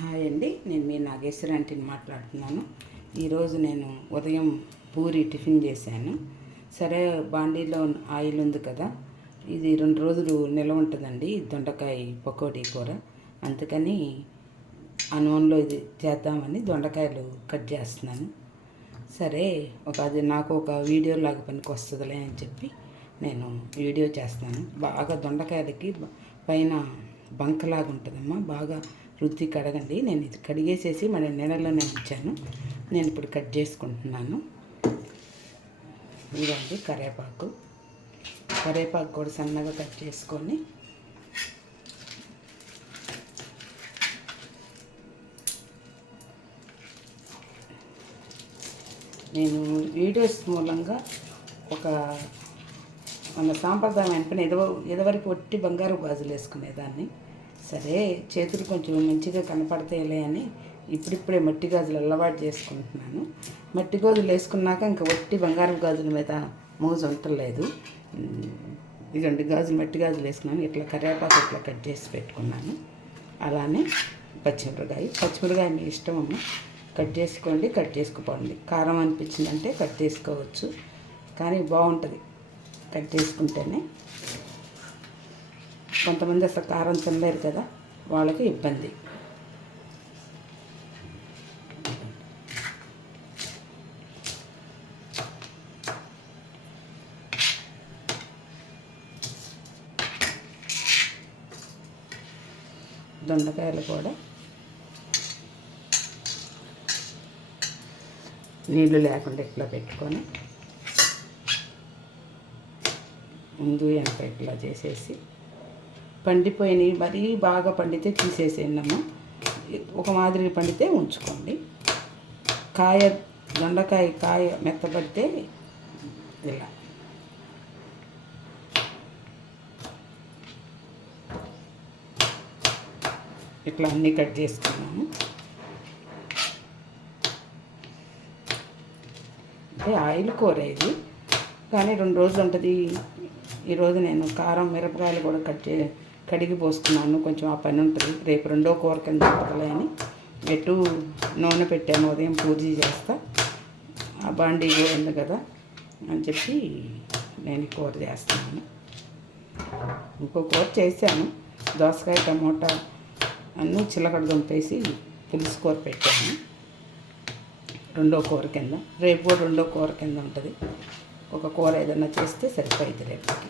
Hi అండి నేను మీ నాగేశ్వర ఆంటీని మాట్లాడుతున్నాను. ఈరోజు నేను ఉదయం పూరి టిఫిన్ చేశాను. సరే బాండీలో ఆయిల్ ఉంది కదా ఇది రెండు రోజులు నిల్వ ఉంటుందండి దొండకాయ పకోడీ కూర. అందుకని ఆ నూనెలో ఇది చేద్దామని దొండకాయలు కట్ చేస్తున్నాను. సరే ఒక అది నాకు ఒక వీడియో లాగా పనికి వస్తుందిలే అని చెప్పి నేను వీడియో చేస్తాను బాగా దొండకాయలకి పైన బంకలాగా ఉంటుందమ్మా బాగా రుద్ది కడగండి. నేను ఇది కడిగేసేసి మన నీడలోనే ఉంచాను. నేను ఇప్పుడు కట్ చేసుకుంటున్నాను. ఇదండి కరేపాకు. కరివేపాకు కూడా సన్నగా కట్ చేసుకొని నేను వీడియోస్ మూలంగా ఒక మన సాంప్రదాయం అనుకుని ఎదవ ఎదవరికి ఒట్టి బంగారు గాజులు వేసుకునేదాన్ని. సరే చేతులు కొంచెం మంచిగా కనపడతాయిలే అని ఇప్పుడిప్పుడే మట్టి గాజులు అలవాటు చేసుకుంటున్నాను. మట్టి గాజులు వేసుకున్నాక ఇంకా ఒట్టి బంగారం గాజుల మీద మోజు ఉండలేదు ఈ రెండు గాజులు మట్టి గాజులు వేసుకున్నాను. ఇట్లా కరివేపాకు ఇట్లా కట్ చేసి పెట్టుకున్నాను. అలానే పచ్చిమిరపకాయ. పచ్చిమిరపకాయ మీ ఇష్టం అమ్మ. కట్ చేసుకోండి కట్ చేసుకోపోండి. కారం అనిపించిందంటే కట్ చేసుకోవచ్చు. కానీ బాగుంటుంది కట్ చేసుకుంటేనే. కొంతమంది అసలు కారం తినలేరు కదా వాళ్ళకి ఇబ్బంది. దొండకాయలు కూడా. నీళ్ళు లేకుండా ఇట్లా పెట్టుకొని ముందు వెనక ఇట్లా చేసేసి పండిపోయినవి మరీ బాగా పండితే తీసేసేయండి అమ్మ ఒక మాదిరి పండితే ఉంచుకోండి. కాయ దొండకాయ కాయ మెత్తపడితే ఇలా. ఇట్లా అన్నీ కట్ చేసుకున్నాము. అంటే ఆయిల్ కూర ఇది. కానీ రెండు రోజులు ఉంటుంది. ఈరోజు నేను కారం మిరపకాయలు కూడా కట్ చే కడిగి పోసుకున్నాను. కొంచెం ఆ పని ఉంటుంది. రేపు రెండో కూర కింద ఉంటుందిలే అని ఎటు నూనె పెట్టాను ఉదయం పూజ చేస్తా. ఆ బాండీ ఉంది కదా అని చెప్పి నేను కూర చేస్తున్నాను. ఇంకో కూర చేశాను. దోసకాయ టమోటా అన్నీ చిలకడ దుంపేసి పులుసు కూర పెట్టాను. రెండో కూర కింద. రేపు కూడా రెండో కూర కింద ఉంటుంది. ఒక కూర ఏదైనా చేస్తే సరిపోయింది రేపటికి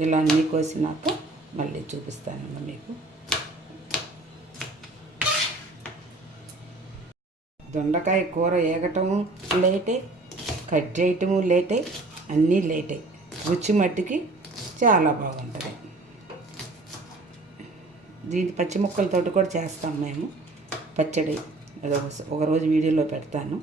ఇలా అన్నీ కోసినాక మళ్ళీ చూపిస్తాను మీకు. దొండకాయ కూర ఏగటము లేటే కట్ చేయటము లేటే అన్నీ లేటే. రుచి మట్టికి చాలా బాగుంటుంది. దీని పచ్చి ముక్కలతోటి కూడా చేస్తాం మేము. పచ్చడి. అదొక ఒకరోజు ఒక రోజు వీడియోలో పెడతాను.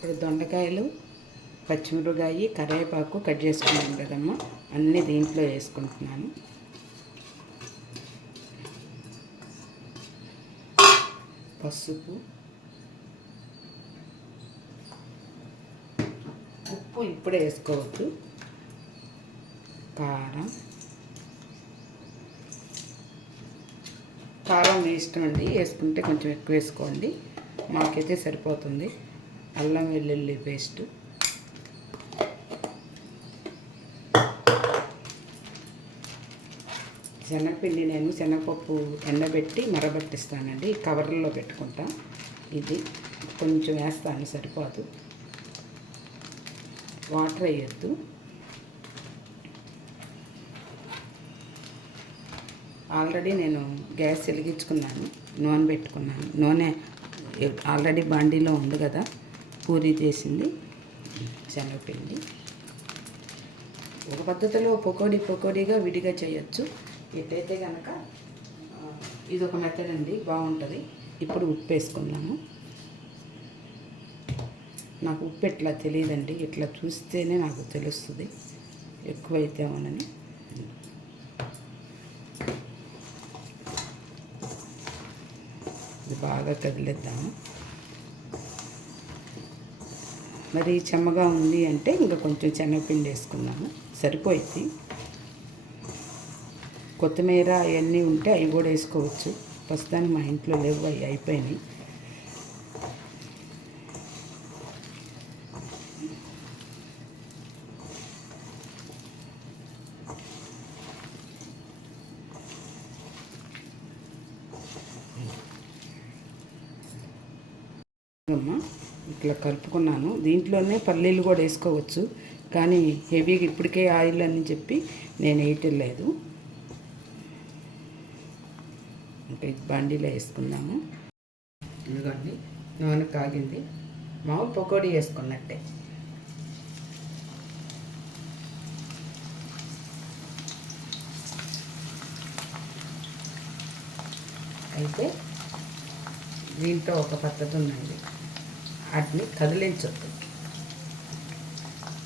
ఇప్పుడు దొండకాయలు పచ్చిమిరపకాయ కరివేపాకు కట్ చేసుకున్నాను కదమ్మా. అన్నీ దీంట్లో వేసుకుంటున్నాను. పసుపు ఉప్పు ఇప్పుడే వేసుకోవద్దు. కారం కారం మీ ఇష్టం అండి వేసుకుంటే కొంచెం ఎక్కువ వేసుకోండి. మాకైతే సరిపోతుంది. అల్లం వెల్లుల్లి పేస్ట్. శనగపిండి నేను శనగపప్పు ఎండబెట్టి మరబట్టిస్తానండి. కవర్లో పెట్టుకుంటా. ఇది కొంచెం వేస్తాను సరిపోదు. వాటర్ వేయద్దు. ఆల్రెడీ నేను గ్యాస్ వెలిగించుకున్నాను. నూనె పెట్టుకున్నాను. నూనె ఆల్రెడీ బాండీలో ఉంది కదా. పూరి చేసింది. శనగపిండి. ఒక పద్ధతిలో పకోడీ పకోడీగా విడిగా చేయొచ్చు. ఇటైతే కనుక ఇది ఒక మెథడ్ అండి బాగుంటుంది. ఇప్పుడు ఉప్పు వేసుకున్నాము నాకు ఉప్పు ఎట్లా తెలియదండి. ఇట్లా చూస్తేనే నాకు తెలుస్తుంది. ఎక్కువైతేమోనని ఇది బాగా కదిలేద్దాము. మరి చెమ్మగా ఉంది అంటే ఇంకా కొంచెం శనగపిండి వేసుకున్నాను సరిపోయింది. కొత్తిమీర అవన్నీ ఉంటే అవి కూడా వేసుకోవచ్చు. ప్రస్తుతానికి మా ఇంట్లో లేవు అవి అయిపోయినాయి అమ్మా ఇట్లా కలుపుకున్నాను. దీంట్లోనే పల్లీలు కూడా వేసుకోవచ్చు. కానీ హెవీగా ఇప్పటికే ఆయిల్ అని చెప్పి నేను వేయటం లేదు. ఇంకా ఇది బండిలో వేసుకుందాము. ఇదిగోండి నూనె కాగింది. మామూలు పకోడీ వేసుకున్నట్టే. అయితే దీంట్లో ఒక పద్ధతి ఉందండి. వాటిని కదిలించొద్దు.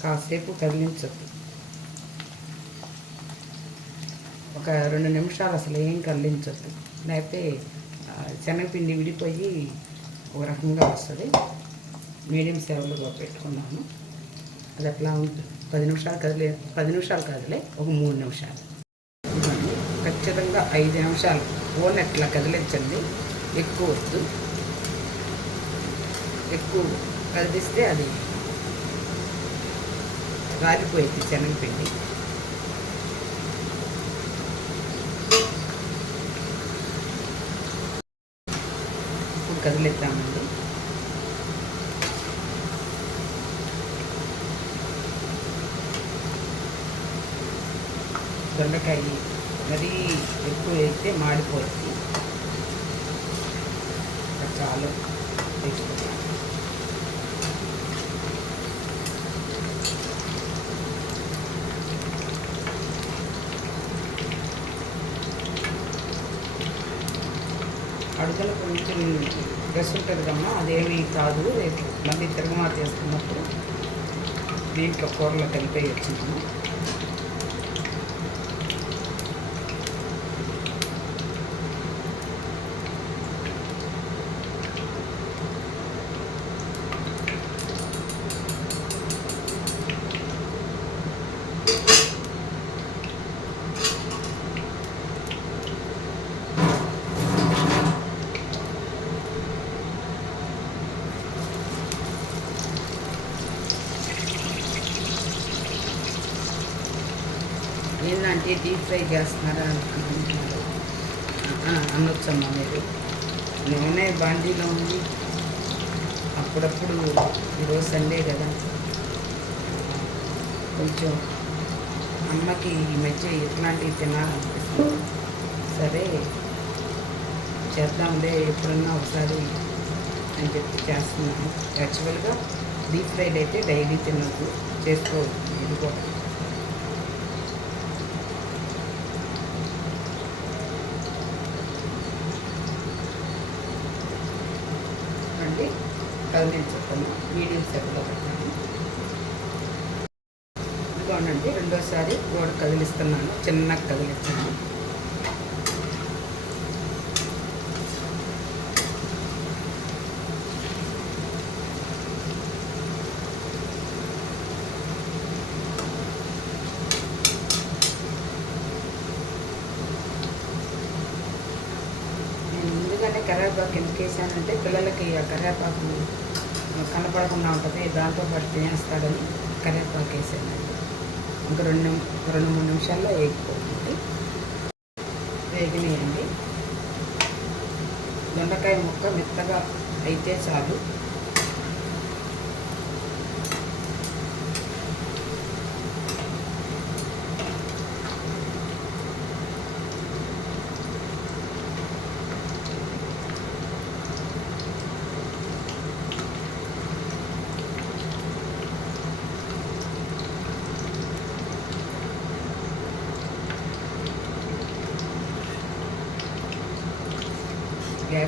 కాసేపు కదిలించొద్దు. ఒక రెండు నిమిషాలు అసలు ఏం కదిలించొద్దు. లేకపోతే శనగపిండి విడిపోయి ఒక రకంగా వస్తుంది. మీడియం సేవలో పెట్టుకున్నాను. అది అట్లా ఉంటుంది. పది నిమిషాలు కదిలే పది నిమిషాలు కదిలే ఒక మూడు నిమిషాలు. ఖచ్చితంగా ఐదు నిమిషాలు. ఓన్ ఎట్లా కదిలించండి. ఎక్కువ వద్దు. ఎక్కువ కదిలిస్తే అది రాలిపోయింది శనగపిండి ఇప్పుడు కదిలేద్దామండి. దొండకాయ మరీ ఎక్కువ అయితే మాడిపోతుంది. చాలు. వేసుకుంటాం అడుగుల కొంచెం డ్రెస్ ఉంటుంది కమ్మా అదేమీ కాదు. రేపు మళ్ళీ తిరగమాత చేసుకున్నప్పుడు దీంట్లో కూరలో కలిపేయచ్చు ఏంటంటే డీప్ ఫ్రై చేస్తున్నారా అనుకుంటున్నారు ఆ, అనొచ్చమ్మా మీరు. నూనె బాండీలో ఉంది. అప్పుడప్పుడు ఈరోజు సండే కదా. కొంచెం అమ్మకి ఈ మధ్య ఎట్లాంటివి తినాలనిపిస్తుంది? సరే చేద్దాంలే ఎప్పుడన్నా ఒకసారి అని చెప్పి చేస్తున్నాను. యాక్చువల్గా డీప్ ఫ్రైడ్ అయితే డైలీ తినద్దు. చేసుకోవద్దు. ఇది కూడా అంటే కదిలించుతాను మీడియం సెట్లో పెట్టండి. ఇదిగోనండి రెండోసారి గోడ కదిలిస్తున్నాను చిన్నగా కదిలిస్తాను అందుకనే ముందుగానే కరివేపాకు ఎందుకు వేసానంటే పిల్లలకి ఆ కరివేపాకు కనపడకుండా ఉంటుంది దాంతో పాటు తినేస్తాడని కరివేపాకు వేసానండి ఒక రెండు రెండు మూడు నిమిషాల్లో వేగిపోతుంది. వేగినాయండి. దొండకాయ ముక్క మెత్తగా అయితే చాలు.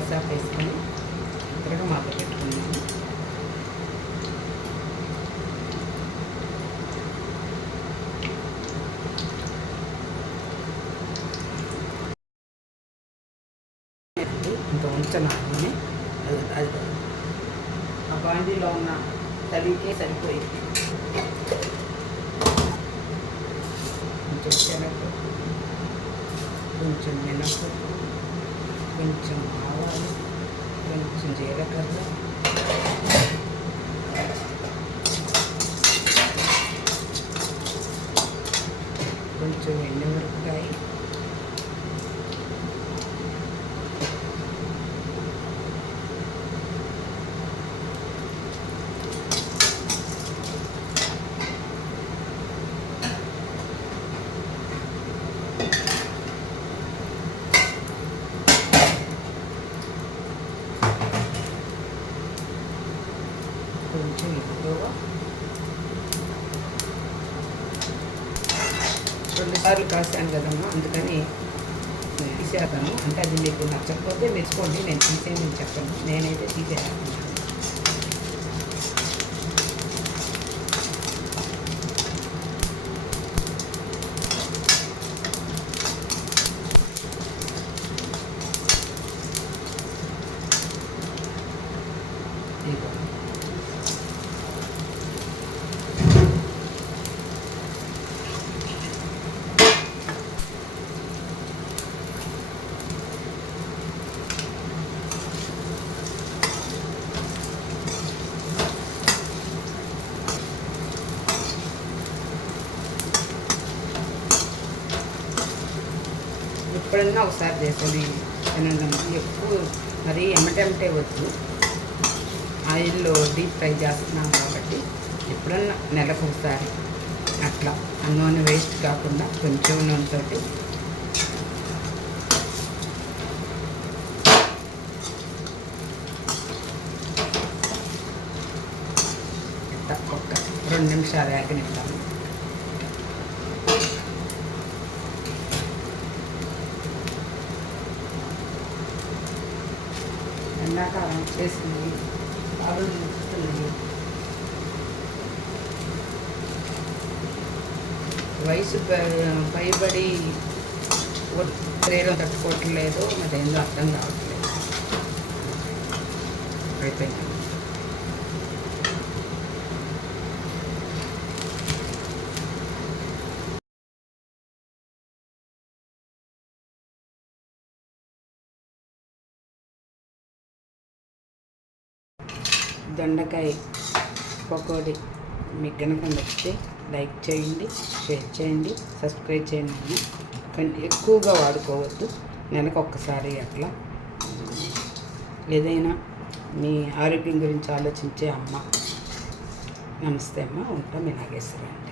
గ్యాస్ ఆఫ్ వేసుకొని త్వరగా మాత పెట్టుకున్నాము ఇంత ఉంచను అది అది. ఆ బాండీలో ఉన్న తలికే సరిపోయింది. కొంచెం శనగ కొంచెం మినపప్పు కొంచెం ఆవు కొంచెం జీలకర్ర కొంచెం ఎండుమిరపకాయ కొంచెం రెండు సార్లు కాసాను కదమ్మా అందుకని తీసేస్తాను. అంటే అది మీకు నచ్చకపోతే మెచ్చుకోండి నేను తీసేయమని చెప్పను. నేనైతే తీసేస్తాను. ఎప్పుడన్నా ఒకసారి చేసుకొని తినండి ఎక్కువ మరి ఎమ్మటెమ్మటే వద్దు. ఆయిల్లో డీప్ ఫ్రై చేస్తున్నాం కాబట్టి ఎప్పుడన్నా నెలకు ఒకసారి అట్లా. ఆ నూనె వేస్ట్ కాకుండా కొంచెం నూనెతో ఒక్క రెండు నిమిషాలు ఆగనిస్తాము ఎండాకాలం చేసింది. బాగా నచ్చుతుంది వయసు ప- పైబడి శరీరం తట్టుకోవట్లేదు. మరి ఏందో అర్థం కావట్లేదు. అయిపోయింది. దొండకాయ పకోడీ మీకు కనుక నచ్చితే లైక్ చేయండి షేర్ చేయండి సబ్స్క్రైబ్ చేయండి కానీ ఎక్కువగా వాడుకోవద్దు. నెలకు ఒక్కసారి అట్లా. ఏదైనా మీ ఆరోగ్యం గురించి ఆలోచించే అమ్మ. నమస్తే అమ్మ ఉంటాం మీ నాగేశ్వర